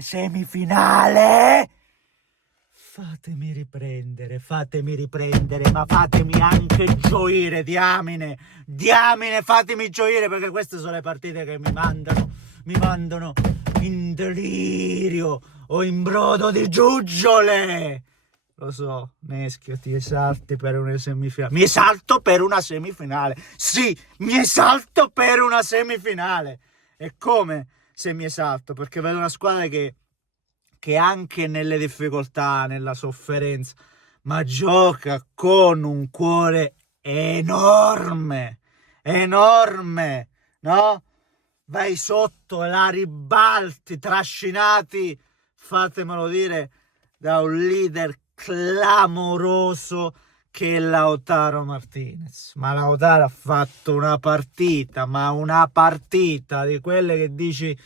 Semifinale. Fatemi riprendere, ma fatemi anche gioire, diamine, fatemi gioire, perché queste sono le partite che mi mandano in delirio o in brodo di giuggiole. Lo so, Neschio, ti esalti per una semifinale. Mi esalto per una semifinale. Sì, mi esalto per una semifinale. E come se mi esalto? Perché vedo una squadra che anche nelle difficoltà, nella sofferenza, ma gioca con un cuore enorme, no? Vai sotto, la ribalti, trascinati, fatemelo dire, da un leader clamoroso che è Lautaro Martinez. Ma Lautaro ha fatto una partita di quelle che dici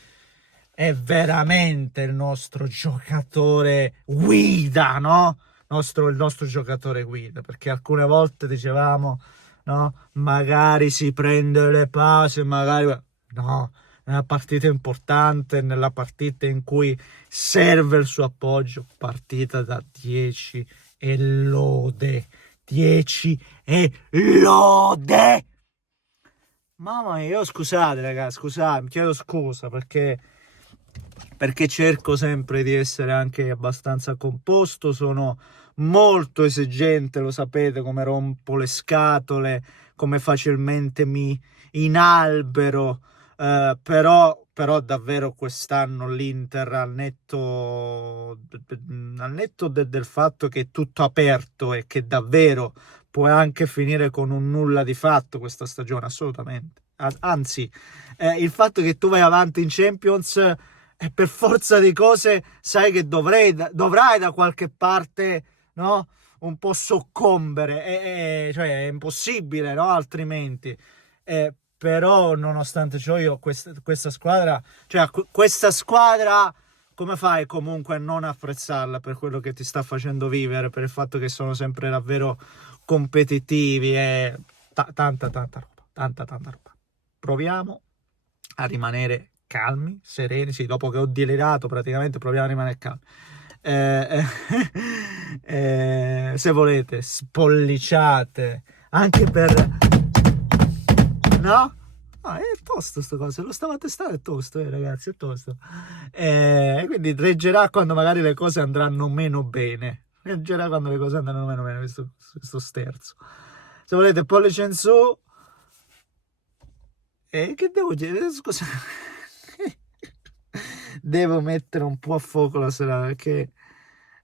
è veramente il nostro giocatore guida, no? Il nostro giocatore guida, perché alcune volte dicevamo, no? Magari si prende le pause, magari... No, nella partita importante, nella partita in cui serve il suo appoggio, partita da 10 e lode. 10 e lode! Mamma mia, io scusate ragazzi, scusate, mi chiedo scusa perché cerco sempre di essere anche abbastanza composto, sono molto esigente, lo sapete come rompo le scatole, come facilmente mi inalbero, però davvero quest'anno l'Inter al netto del fatto che è tutto aperto e che davvero può anche finire con un nulla di fatto questa stagione, assolutamente. Anzi, il fatto che tu vai avanti in Champions e per forza di cose sai che dovrai da qualche parte, no? Un po' soccombere, cioè è impossibile, no? Altrimenti. Però nonostante ciò io questa squadra, cioè questa squadra, come fai comunque a non apprezzarla per quello che ti sta facendo vivere, per il fatto che sono sempre davvero competitivi e tanta roba. Proviamo a rimanere calmi, sereni, sì, dopo che ho delirato praticamente proviamo a rimanere calmi. Se volete spolliciate anche per... No? No, è tosto sto cosa, lo stavo a testare, è tosto, ragazzi, è tosto. Quindi reggerà quando magari le cose andranno meno bene. Reggerà quando le cose andranno meno bene, questo sterzo. Se volete pollice in su. Che devo dire? Scusa. Devo mettere un po' a fuoco la serata, perché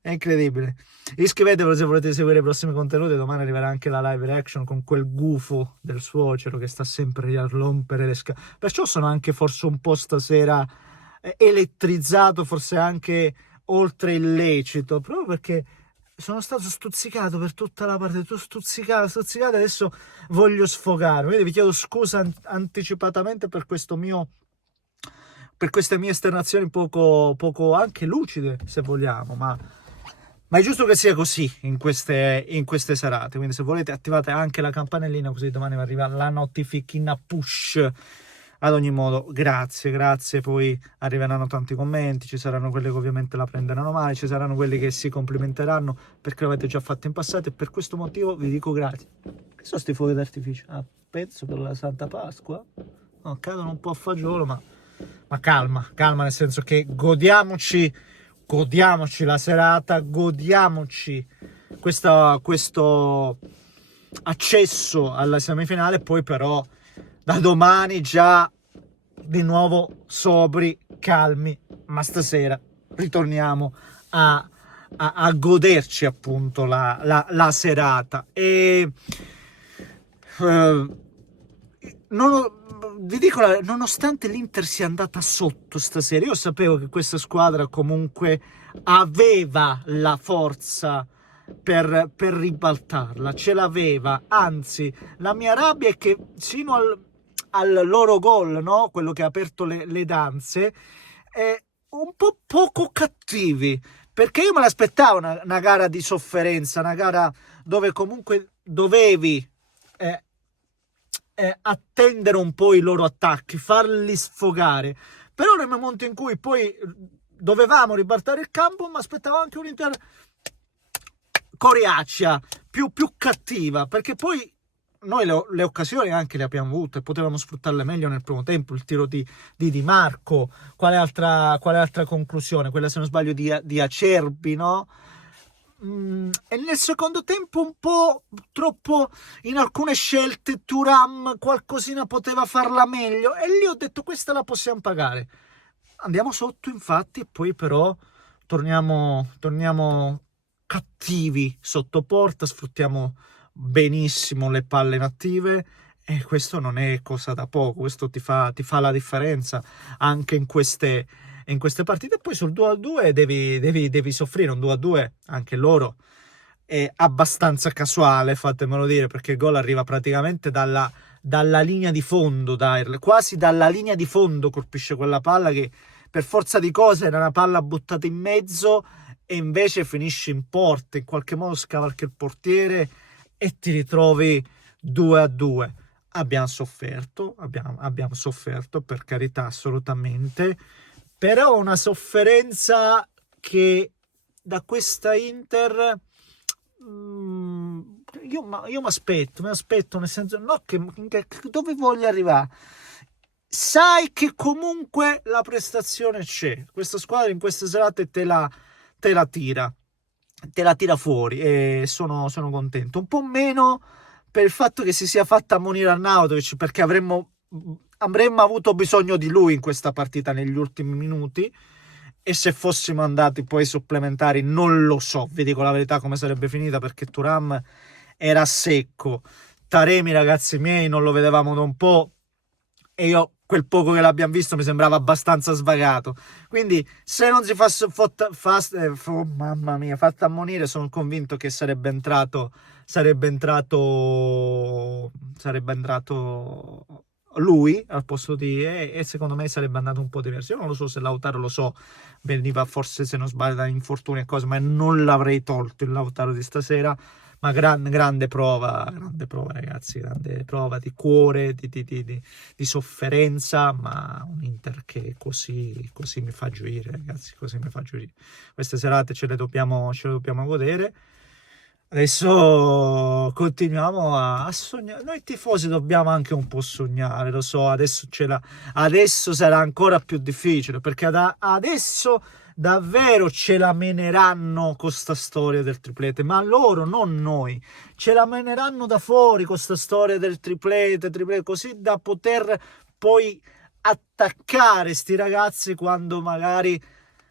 è incredibile. Iscrivetevi se volete seguire i prossimi contenuti. Domani arriverà anche la live reaction con quel gufo del suocero che sta sempre a rompere le scale. Perciò sono anche forse un po' stasera elettrizzato, forse anche oltre il lecito, proprio perché sono stato stuzzicato per tutta la partita, stuzzicato, adesso voglio sfogare. Quindi vi chiedo scusa anticipatamente per queste mie esternazioni poco anche lucide, se vogliamo, ma è giusto che sia così in queste serate. Quindi se volete attivate anche la campanellina, così domani vi arriva la notifichina push. Ad ogni modo, grazie, poi arriveranno tanti commenti, ci saranno quelli che ovviamente la prenderanno male, ci saranno quelli che si complimenteranno perché l'avete già fatto in passato, e per questo motivo vi dico grazie. Che sono sti fuochi d'artificio? Penso per la Santa Pasqua? No, cadono un po' a fagiolo, ma calma, nel senso che godiamoci la serata, godiamoci questo accesso alla semifinale, poi però da domani già di nuovo sobri, calmi, ma stasera ritorniamo a goderci appunto la serata. E vi dico, nonostante l'Inter sia andata sotto stasera, io sapevo che questa squadra comunque aveva la forza per ribaltarla, ce l'aveva. Anzi, la mia rabbia è che sino al loro gol, no? Quello che ha aperto le danze, è un po' poco cattivi, perché io me l'aspettavo una gara di sofferenza, una gara dove comunque dovevi attendere un po' i loro attacchi, farli sfogare. Però nel momento in cui poi dovevamo ribaltare il campo, mi aspettavo anche un'Inter coriacea, più cattiva, perché poi noi le occasioni anche le abbiamo avute, potevamo sfruttarle meglio nel primo tempo, il tiro di Di Marco, quale altra conclusione? Quella, se non sbaglio, di Acerbi, no? E nel secondo tempo un po' troppo in alcune scelte Thuram qualcosina poteva farla meglio, e lì ho detto questa la possiamo pagare. Andiamo sotto infatti, e poi però torniamo cattivi sotto porta, sfruttiamo benissimo le palle inattive, e questo non è cosa da poco, questo ti fa la differenza anche in queste partite. E poi sul 2-2 devi soffrire. Un 2-2 anche loro è abbastanza casuale, fatemelo dire, perché il gol arriva praticamente dalla linea di fondo, quasi dalla linea di fondo colpisce quella palla, che per forza di cose era una palla buttata in mezzo, e invece finisce in porta, in qualche modo scavalca il portiere e ti ritrovi 2-2. Abbiamo sofferto, per carità, assolutamente, però una sofferenza che da questa Inter io mi aspetto, nel senso, no, che dove voglio arrivare? Sai che comunque la prestazione c'è, questa squadra in queste serate te la tira fuori, e sono contento. Un po' meno per il fatto che si sia fatta ammonire Arnautovic, perché avremmo avuto bisogno di lui in questa partita negli ultimi minuti, e se fossimo andati poi ai supplementari non lo so, vi dico la verità, come sarebbe finita, perché Thuram era secco, Taremi, ragazzi miei, non lo vedevamo da un po', e io quel poco che l'abbiamo visto mi sembrava abbastanza svagato. Quindi se non si mamma mia, fatta ammonire, sono convinto che sarebbe entrato lui al posto di, e secondo me sarebbe andato un po' diverso. Io non lo so se Lautaro, veniva forse, se non sbaglio, da infortuni e cose, ma non l'avrei tolto il Lautaro di stasera. Ma grande prova, ragazzi, grande prova di cuore, di sofferenza, ma un Inter che così mi fa gioire, ragazzi, così mi fa gioire. Queste serate ce le dobbiamo godere. Adesso continuiamo a sognare. Noi tifosi dobbiamo anche un po' sognare, lo so, adesso sarà ancora più difficile, perché adesso davvero ce la meneranno con sta storia del triplete, ma loro, non noi, ce la meneranno da fuori con sta storia del triplete, così da poter poi attaccare sti ragazzi quando magari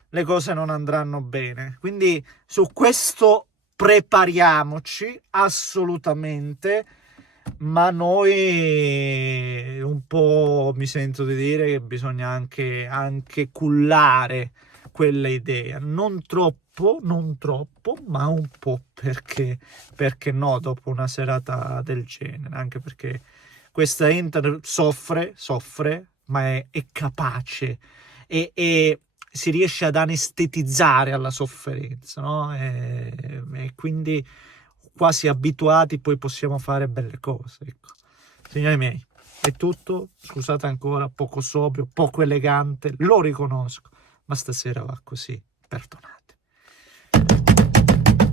le cose non andranno bene. Quindi su questo prepariamoci assolutamente, ma noi un po' mi sento di dire che bisogna anche cullare quella idea, non troppo, ma un po', perché no, dopo una serata del genere, anche perché questa Inter soffre, ma è capace, e si riesce ad anestetizzare alla sofferenza, no? E quindi quasi abituati poi possiamo fare belle cose, ecco. Signori miei, è tutto, scusate ancora, poco sobrio, poco elegante, lo riconosco, ma stasera va così, perdonate.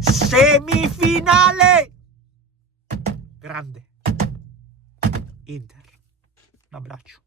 Semifinale! Grande Inter, un abbraccio.